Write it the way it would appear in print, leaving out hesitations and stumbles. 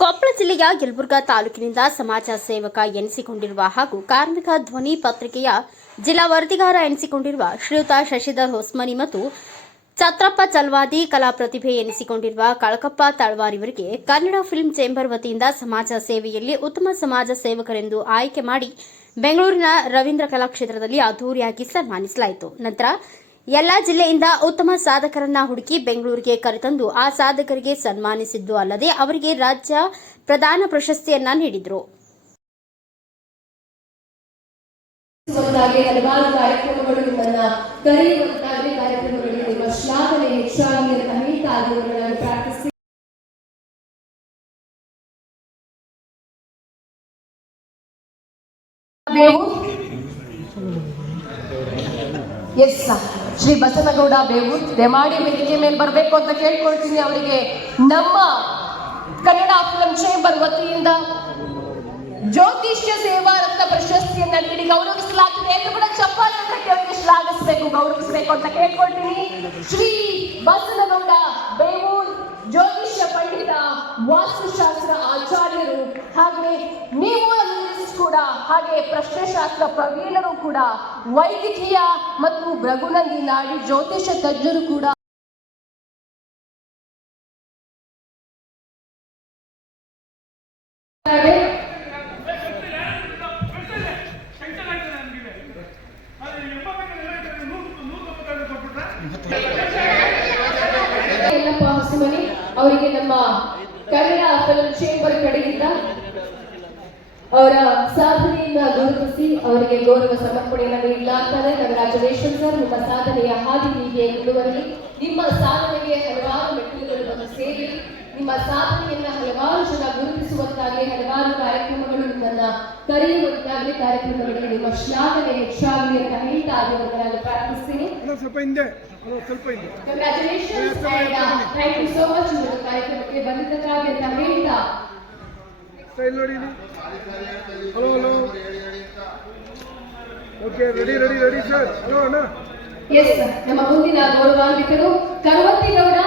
ಕೊಪ್ಪಳ ಜಿಲ್ಲೆಯ ಯಲಬುರ್ಗಾ ತಾಲೂಕಿನಿಂದ ಸಮಾಜ ಸೇವಕ ಎನಿಸಿಕೊಂಡಿರುವ ಹಾಗೂ ಕಾರ್ಮಿಕ ಧ್ವನಿ ಪತ್ರಿಕೆಯ ಜಿಲ್ಲಾ ವರದಿಗಾರ ಎನಿಸಿಕೊಂಡಿರುವ ಶ್ರೀಯುತ ಶಶಿಧರ್ ಹೊಸ್ಮನಿ ಮತ್ತು ಛತ್ರಪ್ಪ ಚಲ್ವಾದಿ ಕಲಾ ಪ್ರತಿಭೆ ಎನಿಸಿಕೊಂಡಿರುವ ಕಳಕಪ್ಪ ತಳವಾರಿಯವರಿಗೆ ಕನ್ನಡ ಫಿಲ್ಮ್ ಚೇಂಬರ್ ವತಿಯಿಂದ ಸಮಾಜ ಸೇವೆಯಲ್ಲಿ ಉತ್ತಮ ಸಮಾಜ ಸೇವಕರೆಂದು ಆಯ್ಕೆ ಮಾಡಿ ಬೆಂಗಳೂರಿನ ರವೀಂದ್ರ ಕಲಾಕ್ಷೇತ್ರದಲ್ಲಿ ಅದ್ದೂರಿಯಾಗಿ ಸನ್ಮಾನಿಸಲಾಯಿತು. ನಂತರ ಎಲ್ಲ ಜಿಲ್ಲೆಯಿಂದ ಉತ್ತಮ ಸಾಧಕರನ್ನ ಹುಡುಕಿ ಬೆಂಗಳೂರಿಗೆ ಕರೆತಂದು ಆ ಸಾಧಕರಿಗೆ ಸನ್ಮಾನಿಸಿದ್ದು ಅಲ್ಲದೆ ಅವರಿಗೆ ರಾಜ್ಯ ಪ್ರಧಾನ ಪ್ರಶಸ್ತಿಯನ್ನ ನೀಡಿದರು. ಹಲವಾರು ಕಾರ್ಯಕ್ರಮಗಳು ನಿಮ್ಮನ್ನ ಕರೆಯುವಂತಾಗಲಿ ಕಾರ್ಯಕ್ರಮಗಳಿಗೆ ನಿಮ್ಮ ಶ್ಲಾಘನೆ ಹೆಚ್ಚಾಗಲಿ ಅಂತ ಹೇಳ್ತಾ ಅದನ್ನು ಪ್ರಾರ್ಥಿಸಿ ಶ್ರೀ ಬಸನಗೌಡ ಬೇವೂರ್ ದಯಮಾಡಿ ವೇದಿಕೆ ಮೇಲೆ ಬರಬೇಕು ಅಂತ ಕೇಳ್ಕೊಳ್ತೀನಿ. ಅವರಿಗೆ ನಮ್ಮ ಕನ್ನಡ ಫಿಲ್ಮ್ ಚೇಂಬರ್ ವತಿಯಿಂದ ಜ್ಯೋತಿಷ್ಯ ಸೇವಾ ರತ್ನ ಪ್ರಶಸ್ತಿಯನ್ನ ನೀಡಿ ಗೌರವಿಸಲಾಗಿದೆ. ಎಲ್ಲರೂ ಕೂಡ ಚಪ್ಪಾಳೆ ಅಂತ ಕೇಳಿ ಶ್ಲಾಘಿಸಬೇಕು, ಗೌರವಿಸಬೇಕು ಅಂತ ಕೇಳ್ಕೊಳ್ತೀನಿ. ಶ್ರೀ ಬಸನಗೌಡ ಬೇವೂರ್ ಜ್ಯೋತಿಷ್ಯ ಪಂಡಿತ, ವಾಸ್ತುಶಾಸ್ತ್ರ ಆಚಾರ್ಯರು, ಹಾಗೆ ನ್ಯೂಮರಾಲಜಿಸ್ಟ್ ಕೂಡ, ಹಾಗೆ ಪ್ರಶ್ನೆಶಾಸ್ತ್ರ ಪ್ರವೀಣರು ಕೂಡ, ವೈದ್ಯಕೀಯ ಮತ್ತು ಭೃಗುನಂದಿ ನಾಡಿ ಜ್ಯೋತಿಷ್ಯ ತಜ್ಞರು ಕೂಡ. ಅವರಿಗೆ ನಮ್ಮ ಕನ್ನಡ ಫಿಲ್ಮ್ ಚೇಂಬರ್ ಕಡೆಯಿಂದ ಅವರ ಸಾಧನೆಯನ್ನ ಗುರುತಿಸಿ ಅವರಿಗೆ ಗೌರವ ಸಮರ್ಪಣೆಯನ್ನು ನೀಡಲಾಗ್ತದೆ. ಕಂಗ್ರಾಚುಲೇಷನ್ ಸರ್, ನಿಮ್ಮ ಸಾಧನೆಯ ಹಾದಿ ಹೀಗೆ ಮುಂದುವರಲಿ. ನಿಮ್ಮ ಸಾಧನೆಗೆ ಹಲವಾರು ಮೆಟ್ಟಿಲುಗಳು ಬಂದು ಸೇರಿ ನಿಮ್ಮ ಸಾಧನೆಯನ್ನ ಹಲವಾರು ಜನ ಗುರುತಿಸುವಂತಾಗಲಿ, ಹಲವಾರು ಕಾರ್ಯಕ್ರಮಗಳು ನಿಮ್ಮನ್ನ ಕರೆಯುವಂತಾಗಲಿ, ಕಾರ್ಯಕ್ರಮಗಳಿಗೆ ನಿಮ್ಮ ಶ್ಲಾಘನೆ ಹೆಚ್ಚಾಗಲಿ ಅಂತ ಹೇಳ್ತಾ ಅದನ್ನು ಪ್ರಾರ್ಥಿಸ್ತೀನಿ. Congratulations and thank you so much ನಿಮ್ಮ ಕಾರ್ಯಕ್ರಮಕ್ಕೆ ಬಂದಿದ್ದಕ್ಕಾಗಿ ಅಂತ ಹೇಳ್ತಾ ನಮ್ಮ ಮುಂದಿನ ಗೌರವಾನ್ವಿತರು ಕರುವತ್ತಿಗೌಡ